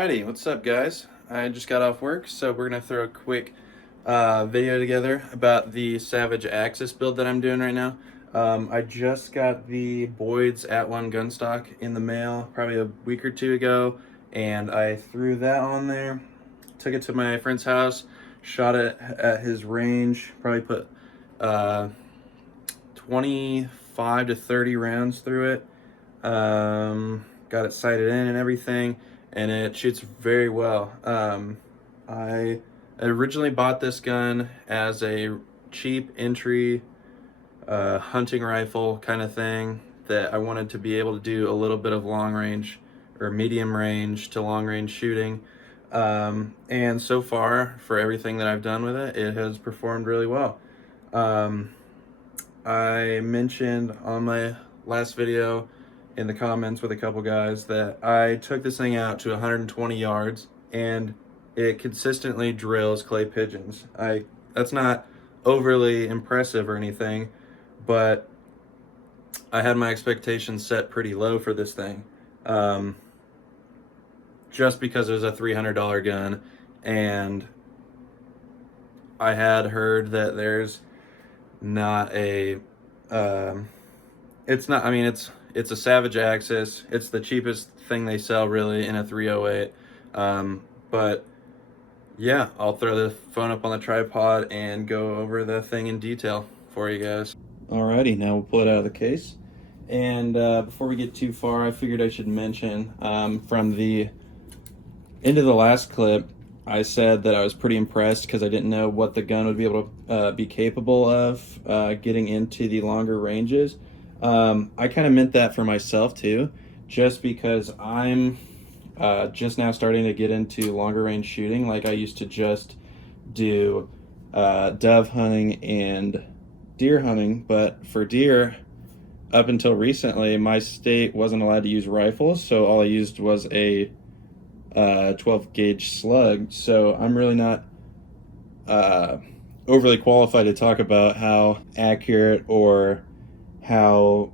Alrighty, what's up guys? I just got off work, so we're gonna throw a quick video together about the Savage Axis build that I'm doing right now. I just got the Boyd's At One Gunstock in the mail probably a week or two ago, and I threw that on there, took it to my friend's house, shot it at his range, probably put 25 to 30 rounds through it. Got it sighted in and everything, and it shoots very well. I originally bought this gun as a cheap entry hunting rifle kind of thing that I wanted to be able to do a little bit of long range or medium range to long range shooting. And so far, for everything that I've done with it, it has performed really well. I mentioned on my last video in the comments with a couple guys that I took this thing out to 120 yards and it consistently drills clay pigeons. That's not overly impressive or anything, but I had my expectations set pretty low for this thing, just because it was a $300 gun, and I had heard that there's not a it's not, I mean, it's a Savage Axis. It's the cheapest thing they sell really in a 308. But yeah, I'll throw the phone up on the tripod and go over the thing in detail for you guys. Alrighty, now we'll pull it out of the case. And before we get too far, I figured I should mention from the end of the last clip, I said that I was pretty impressed because I didn't know what the gun would be able to be capable of getting into the longer ranges. I kind of meant that for myself too, just because I'm just now starting to get into longer range shooting. Like, I used to just do dove hunting and deer hunting, but for deer, up until recently, my state wasn't allowed to use rifles, so all I used was a 12 gauge slug. So I'm really not overly qualified to talk about how accurate or how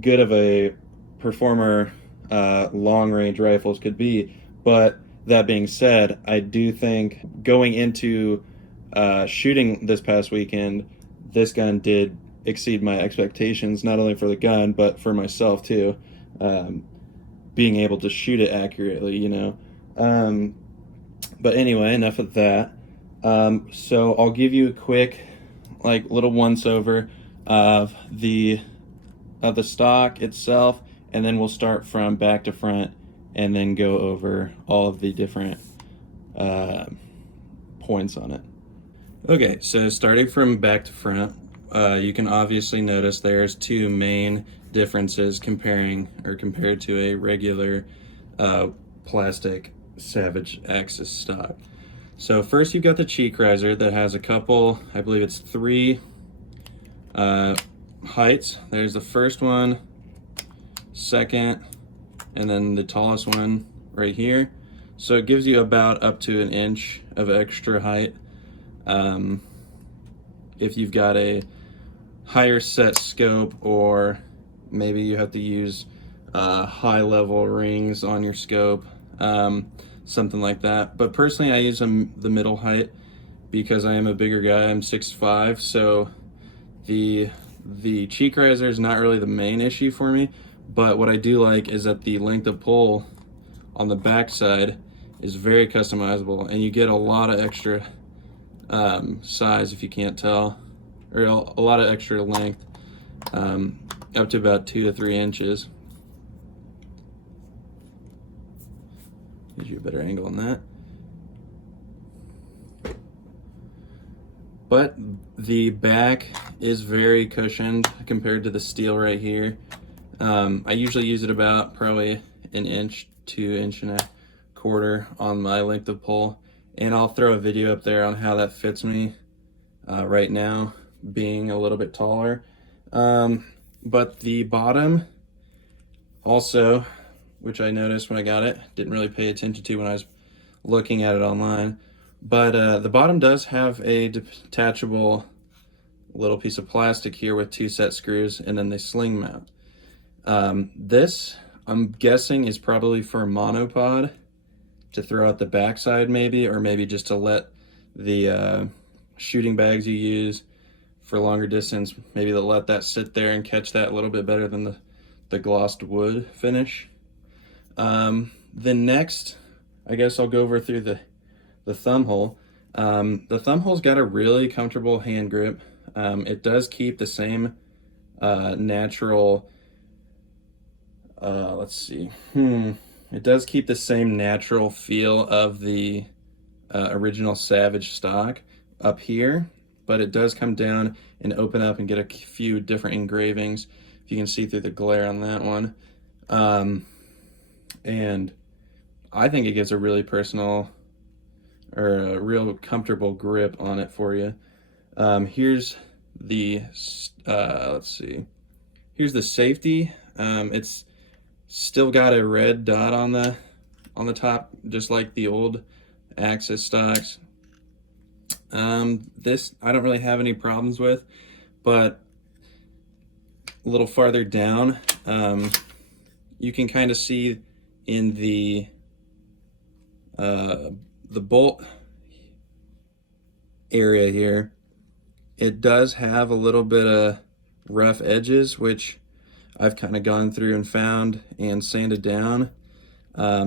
good of a performer long range rifles could be. But that being said, I do think going into shooting this past weekend, this gun did exceed my expectations, not only for the gun but for myself too, being able to shoot it accurately, you know. But anyway, enough of that. So I'll give you a quick little once over of the stock itself, and then we'll start from back to front and then go over all of the different points on it. Okay, so starting from back to front, you can obviously notice there's two main differences compared to a regular plastic Savage Axis stock. So first you've got the cheek riser that has a couple, I believe it's 3 heights. There's the first one, second, and then the tallest one right here. So it gives you about up to 1 inch of extra height. If you've got a higher set scope, or maybe you have to use high level rings on your scope, something like that. But personally I use the middle height because I am a bigger guy. I'm 6'5", so the cheek riser is not really the main issue for me. But what I do like is that the length of pull on the back side is very customizable, and you get a lot of extra size, if you can't tell, or a lot of extra length, up to about 2 to 3 inches. Gives you a better angle on that. But the back is very cushioned compared to the steel right here. I usually use it about probably 1 inch to 1.25 inches on my length of pull, and I'll throw a video up there on how that fits me right now, being a little bit taller. But the bottom also, which I noticed when I got it, didn't really pay attention to when I was looking at it online, but the bottom does have a detachable little piece of plastic here with 2 set screws, and then they sling mount. This, I'm guessing, is probably for monopod, to throw out the backside maybe, or maybe just to let the shooting bags you use for longer distance, maybe they'll let that sit there and catch that a little bit better than the glossed wood finish. Then next, I guess I'll go over through the thumb hole. The thumb hole's got a really comfortable hand grip. It does keep the same natural, let's see, it does keep the same natural feel of the original Savage stock up here, but it does come down and open up and get a few different engravings, if you can see through the glare on that one. And I think it gives a really personal, or a real comfortable grip on it for you. Here's the, let's see, here's the safety. It's still got a red dot on the top, just like the old Axis stocks. This I don't really have any problems with, but a little farther down, you can kind of see in the bolt area here, it does have a little bit of rough edges, which I've kind of gone through and found and sanded down,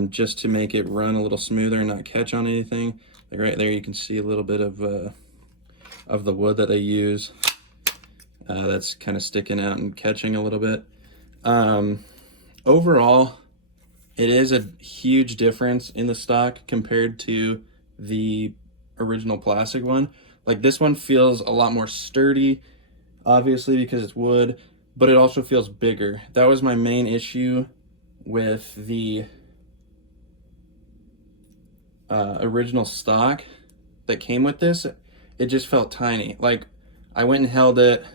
just to make it run a little smoother and not catch on anything. Like right there, you can see a little bit of the wood that they use. That's kind of sticking out and catching a little bit. Overall, it is a huge difference in the stock compared to the original plastic one. Like this one feels a lot more sturdy, obviously because it's wood, but it also feels bigger. That was my main issue with the original stock that came with this. It just felt tiny. Like I went and held it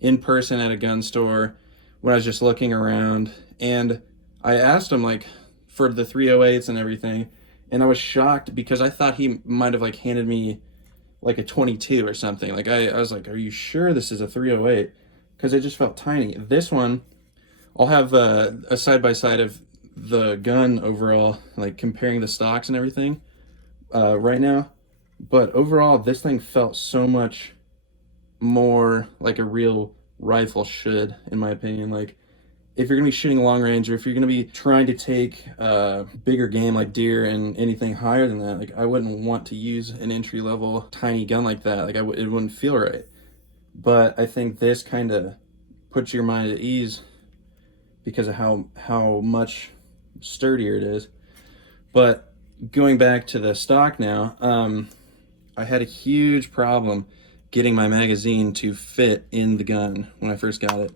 in person at a gun store when I was just looking around, and I asked him like for the 308s and everything, and I was shocked because I thought he might have like handed me like a 22 or something. Like I was like, are you sure this is a 308? Because it just felt tiny. This one, I'll have a side-by-side of the gun overall, like comparing the stocks and everything right now. But overall, this thing felt so much more like a real rifle should, in my opinion. Like if you're gonna be shooting long range, or if you're gonna be trying to take bigger game like deer and anything higher than that, like I wouldn't want to use an entry-level tiny gun like that. Like it wouldn't feel right. But I think this kind of puts your mind at ease because of how much sturdier it is. But going back to the stock now, I had a huge problem getting my magazine to fit in the gun when I first got it.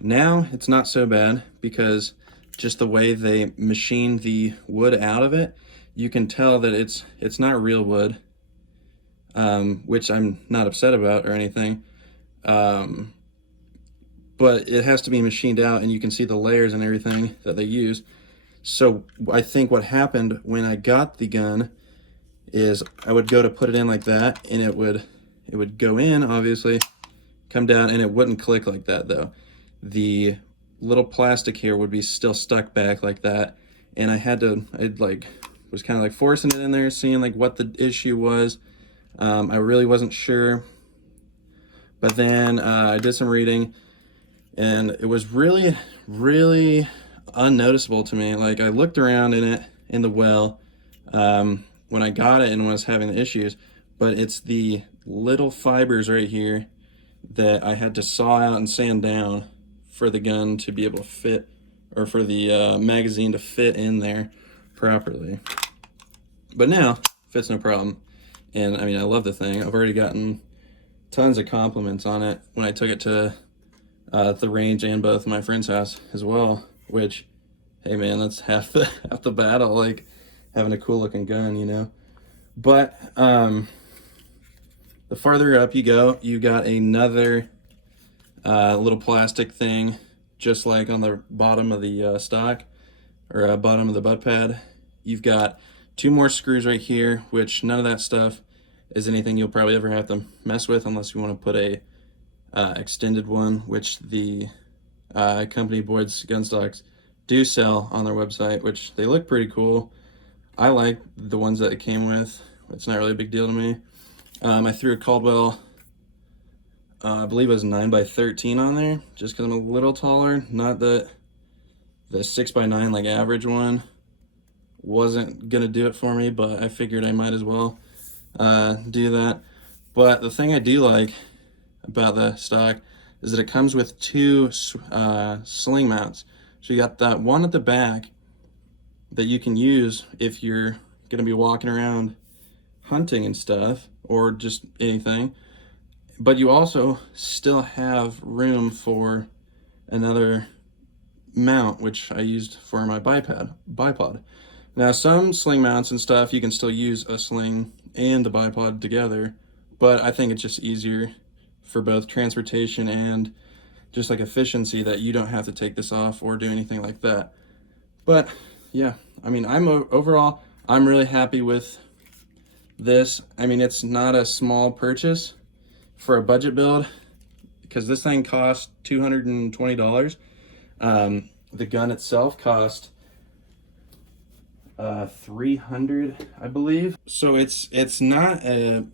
Now it's not so bad because just the way they machined the wood out of it, you can tell that it's not real wood, which I'm not upset about or anything. But it has to be machined out, and you can see the layers and everything that they use. So I think what happened when I got the gun is I would go to put it in like that, and it would go in, obviously, come down, and it wouldn't click like that though. The little plastic here would be still stuck back like that, and I was kind of like forcing it in there, seeing like what the issue was. I really wasn't sure, but then I did some reading, and it was really, really unnoticeable to me. Like I looked around in it in the well when I got it and was having the issues, but it's the little fibers right here that I had to saw out and sand down for the gun to be able to fit, or for the magazine to fit in there properly. But now it fits no problem, and I mean I love the thing. I've already gotten tons of compliments on it when I took it to the range and both my friend's house as well, which, hey man, that's half the battle, like having a cool looking gun, you know. But the farther up you go, you got another little plastic thing, just like on the bottom of the stock, or bottom of the butt pad. You've got two more screws right here, which none of that stuff is anything you'll probably ever have to mess with unless you want to put a extended one, which the company Boyd's Gunstocks do sell on their website, which they look pretty cool. I like the ones that it came with. It's not really a big deal to me. I threw a Caldwell, I believe it was 9x13 on there, just because I'm a little taller. Not that the 6x9 like average one wasn't gonna do it for me, but I figured I might as well do that. But the thing I do like about the stock is that it comes with two sling mounts. So you got that one at the back that you can use if you're gonna be walking around hunting and stuff, or just anything. But you also still have room for another mount, which I used for my bipod. Now, some sling mounts and stuff, you can still use a sling and the bipod together, but I think it's just easier for both transportation and just like efficiency that you don't have to take this off or do anything like that. But yeah, I mean, overall, I'm really happy with this. I mean, it's not a small purchase for a budget build, because this thing cost $220. The gun itself cost $300, I believe. So it's not a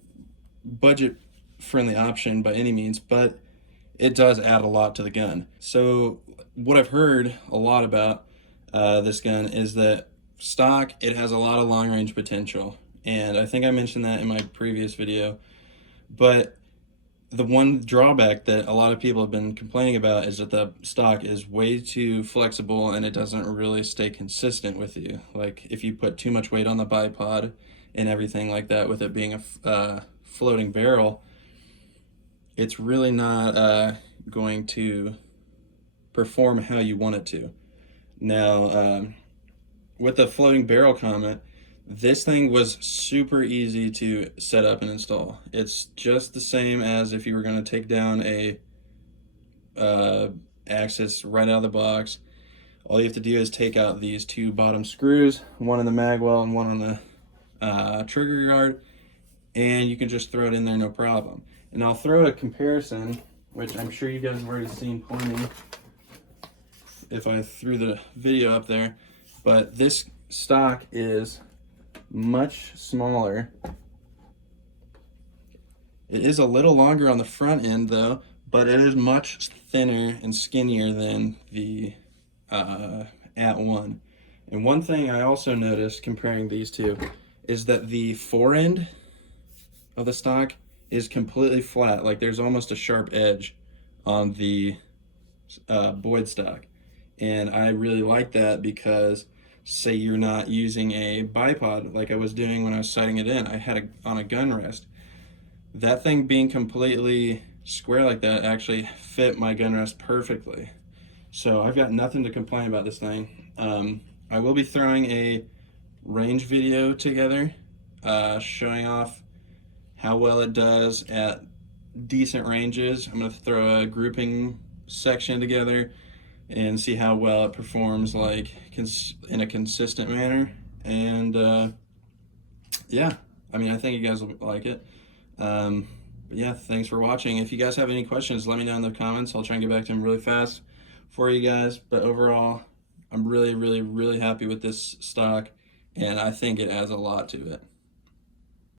budget friendly option by any means, but it does add a lot to the gun. So what I've heard a lot about this gun is that stock, it has a lot of long range potential, and I think I mentioned that in my previous video. But the one drawback that a lot of people have been complaining about is that the stock is way too flexible and it doesn't really stay consistent with you. Like if you put too much weight on the bipod and everything like that, with it being a floating barrel, it's really not going to perform how you want it to. Now, with the floating barrel comment, this thing was super easy to set up and install. It's just the same as if you were going to take down a axis right out of the box. All you have to do is take out these two bottom screws, one in the mag well and one on the trigger guard, and you can just throw it in there no problem. And I'll throw a comparison, which I'm sure you guys have already seen plenty if I threw the video up there, but this stock is much smaller. It is a little longer on the front end though, but it is much thinner and skinnier than the At One. And one thing I also noticed comparing these two is that the forend of the stock is completely flat. Like there's almost a sharp edge on the Boyd stock. And I really like that, because say you're not using a bipod like I was doing when I was sighting it in. I had it on a gun rest. That thing being completely square like that actually fit my gun rest perfectly. So I've got nothing to complain about this thing. I will be throwing a range video together showing off how well it does at decent ranges. I'm going to throw a grouping section together and see how well it performs like in a consistent manner. And yeah, I mean, I think you guys will like it. But yeah, thanks for watching. If you guys have any questions, let me know in the comments. I'll try and get back to them really fast for you guys. But overall, I'm really happy with this stock, and I think it adds a lot to it.